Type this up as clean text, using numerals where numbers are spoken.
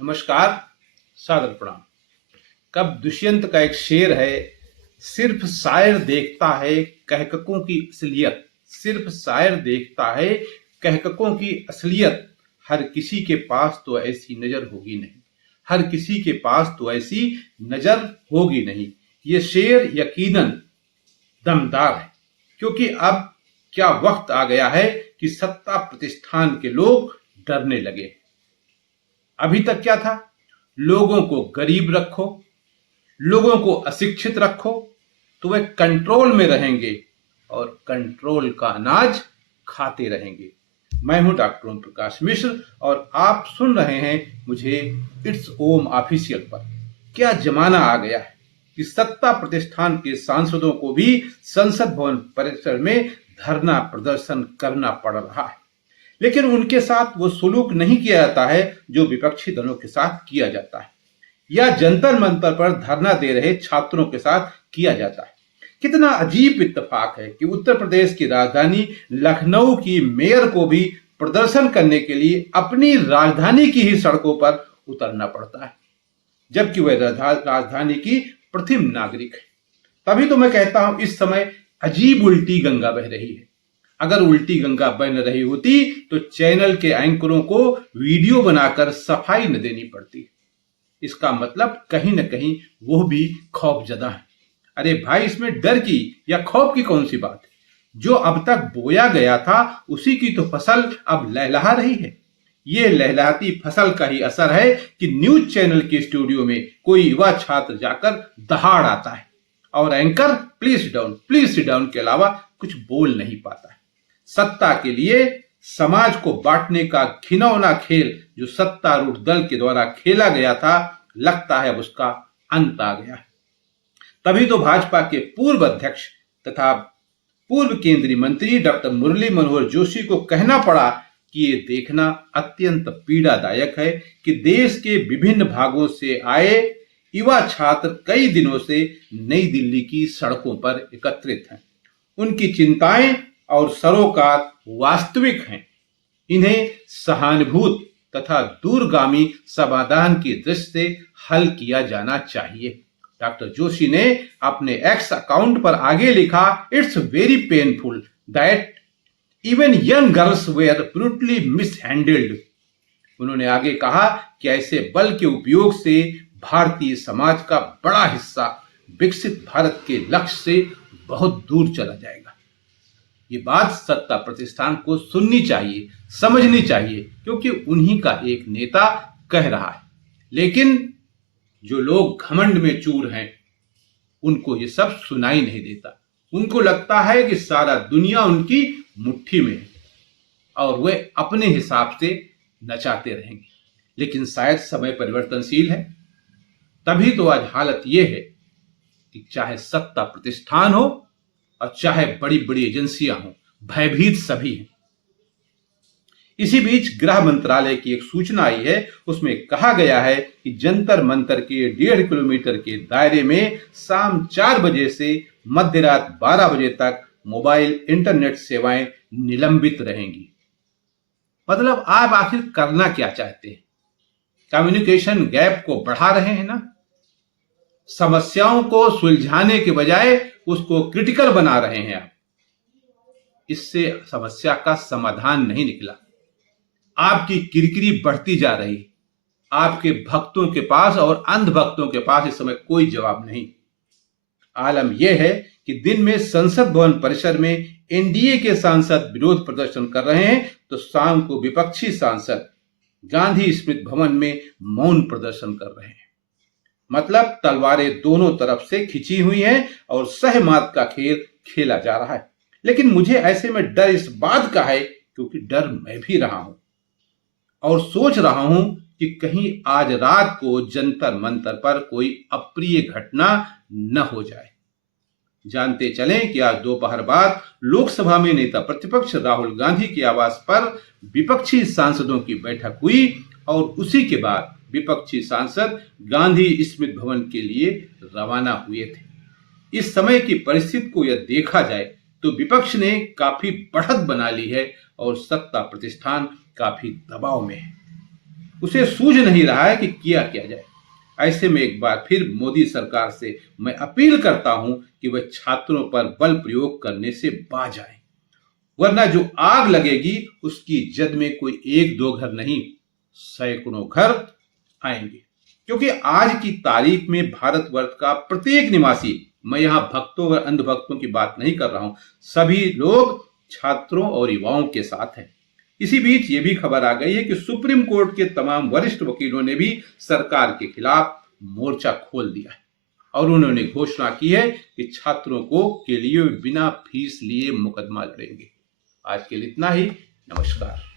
नमस्कार, सादर प्रणाम। कब दुष्यंत का एक शेर है, सिर्फ शायर देखता है कहककों की असलियत। सिर्फ शायर देखता है कहककों की असलियत। हर किसी के पास तो ऐसी नजर होगी नहीं, हर किसी के पास तो ऐसी नजर होगी नहीं। ये शेर यकीनन दमदार है, क्योंकि अब क्या वक्त आ गया है कि सत्ता प्रतिष्ठान के लोग डरने लगे। अभी तक क्या था? लोगों को गरीब रखो, लोगों को अशिक्षित रखो तो वे कंट्रोल में रहेंगे और कंट्रोल का अनाज खाते रहेंगे। मैं हूं डॉक्टर ओम प्रकाश मिश्र और आप सुन रहे हैं मुझे इट्स ओम ऑफिशियल पर। क्या जमाना आ गया है कि सत्ता प्रतिष्ठान के सांसदों को भी संसद भवन परिसर में धरना प्रदर्शन करना पड़ रहा है, लेकिन उनके साथ वो सुलूक नहीं किया जाता है जो विपक्षी दलों के साथ किया जाता है या जंतर मंतर पर धरना दे रहे छात्रों के साथ किया जाता है। कितना अजीब इत्तेफाक है कि उत्तर प्रदेश की राजधानी लखनऊ की मेयर को भी प्रदर्शन करने के लिए अपनी राजधानी की ही सड़कों पर उतरना पड़ता है, जबकि वह राजधानी की प्रथम नागरिक है। तभी तो मैं कहता हूं इस समय अजीब उल्टी गंगा बह रही है। अगर उल्टी गंगा बह न रही होती तो चैनल के एंकरों को वीडियो बनाकर सफाई न देनी पड़ती। इसका मतलब कहीं न कहीं वो भी खौफजदा है। अरे भाई, इसमें डर की या खौफ की कौन सी बात है? जो अब तक बोया गया था उसी की तो फसल अब लहलहा रही है। ये लहलहाती फसल का ही असर है कि न्यूज चैनल के स्टूडियो में कोई युवा छात्र जाकर दहाड़ आता है और एंकर प्लीज सिट डाउन के अलावा कुछ बोल नहीं पाता है। सत्ता के लिए समाज को बांटने का घिनौना खेल जो सत्तारूढ़ दल के द्वारा खेला गया था, लगता है अब उसका अंत आ गया है। तभी तो भाजपा के पूर्व अध्यक्ष तथा पूर्व केंद्रीय मंत्री डॉक्टर मुरली मनोहर जोशी को कहना पड़ा कि ये देखना अत्यंत पीड़ादायक है कि देश के विभिन्न भागों से आए युवा छात्र कई दिनों से नई दिल्ली की सड़कों पर एकत्रित हैं। उनकी चिंताएं और सरोकार वास्तविक हैं। इन्हें सहानुभूत तथा दूरगामी समाधान की दृष्टि से हल किया जाना चाहिए। डॉक्टर जोशी ने अपने एक्स अकाउंट पर आगे लिखा, it's very painful that even young girls were brutally mishandled. उन्होंने आगे कहा कि ऐसे बल के उपयोग से भारतीय समाज का बड़ा हिस्सा विकसित भारत के लक्ष्य से बहुत दूर चला जाएगा। ये बात सत्ता प्रतिष्ठान को सुननी चाहिए, समझनी चाहिए, क्योंकि उन्हीं का एक नेता कह रहा है। लेकिन जो लोग घमंड में चूर हैं उनको ये सब सुनाई नहीं देता। उनको लगता है कि सारा दुनिया उनकी मुट्ठी में है और वे अपने हिसाब से नचाते रहेंगे। लेकिन शायद समय परिवर्तनशील है, तभी तो आज हालत यह है कि चाहे सत्ता प्रतिष्ठान हो और चाहे बड़ी बड़ी एजेंसियां हों, भयभीत सभी हैं। इसी बीच गृह मंत्रालय की एक सूचना आई है, उसमें कहा गया है कि जंतर मंतर के 1.5 किलोमीटर के दायरे में शाम 4 बजे से मध्य रात 12 बजे तक मोबाइल इंटरनेट सेवाएं निलंबित रहेंगी। मतलब आप आखिर करना क्या चाहते हैं? कम्युनिकेशन गैप को बढ़ा रहे हैं ना? समस्याओं को सुलझाने के बजाय उसको क्रिटिकल बना रहे हैं आप। इससे समस्या का समाधान नहीं निकला। आपकी किरकिरी बढ़ती जा रही। आपके भक्तों के पास और अंध भक्तों के पास इस समय कोई जवाब नहीं। आलम यह है कि दिन में संसद भवन परिसर में एनडीए के सांसद विरोध प्रदर्शन कर रहे हैं तो शाम को विपक्षी सांसद गांधी स्मृति भवन में मौन प्रदर्शन कर रहे हैं। मतलब तलवारें दोनों तरफ से खिंची हुई हैं और सहमात का खेल खेला जा रहा है। लेकिन मुझे ऐसे में डर इस बात का है क्योंकि डर मैं भी रहा हूं और सोच रहा हूं कि कहीं आज रात को जंतर मंतर पर कोई अप्रिय घटना न हो जाए। जानते चलें कि आज दोपहर बाद लोकसभा में नेता प्रतिपक्ष राहुल गांधी के आवास पर विपक्षी सांसदों की बैठक हुई और उसी के बाद विपक्षी सांसद गांधी स्मृति भवन के लिए रवाना हुए थे। इस समय की परिस्थिति को यह देखा जाए तो विपक्ष ने काफी बढ़त बना ली है और सत्ता प्रतिष्ठान काफी दबाव में है। उसे सूझ नहीं रहा है कि किया क्या जाए। ऐसे में एक बार फिर मोदी सरकार से मैं अपील करता हूं कि वह छात्रों पर बल प्रयोग करने से बाज आए, वरना जो आग लगेगी उसकी जद में कोई एक दो घर नहीं, सैकड़ों घर आएंगे। क्योंकि आज की तारीख में भारतवर्ष का प्रत्येक निवासी, मैं यहां भक्तों और अंधभक्तों की बात नहीं कर रहा हूं, सभी लोग छात्रों और युवाओं के साथ हैं। इसी बीच ये भी खबर आ गई है कि सुप्रीम कोर्ट के तमाम वरिष्ठ वकीलों ने भी सरकार के खिलाफ मोर्चा खोल दिया है और उन्होंने घोषणा की है कि छात्रों को के लिए बिना फीस लिए मुकदमा लड़ेंगे। आज के लिए इतना ही। नमस्कार।